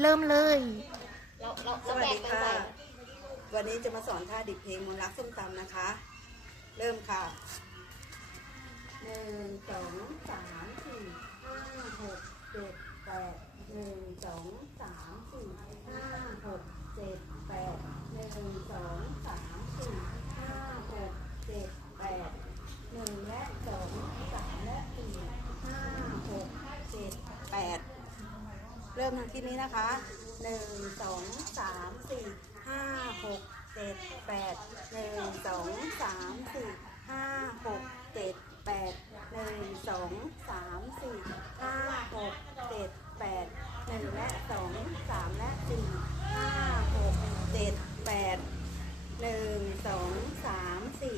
เริ่มเลย เราเราสเราวัสแบ่งดีกันค่ะใส่วันนี้จะมาสอนท่าดิบเพลงมนต์รักส้มตำนะคะ เริ่มค่ะหนึ่งสองสามสี่ห้าหกเจ็ดแปดหนึ่งสองสามสี่ห้าหกเจ็ดแปดหนึ่งสองสามสี่ห้าหกเจ็ดแปดหนึ่งและสองามสี่ห้าหกเจ็ดแปดหนึ่งสองสามสี่ห้าหกเจ็ดแปดหนึ่งและสองสามและสี่ห้าหกเจ็ดแปดหนึ่งสองสามสี่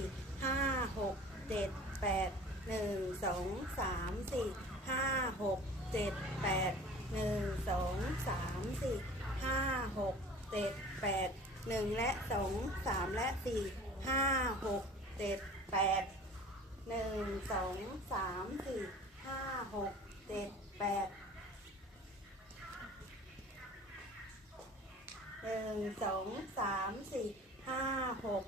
หนึ่งสองสามสี่ห้าหกเจ็ดแปดหนึ่งและสองสามและสี่ห้าหกเจ็ดแปดหนึ่งสองสามสี่ห้าหกเจ็ดแปดหนึ่งสองสามสี่ห้าหก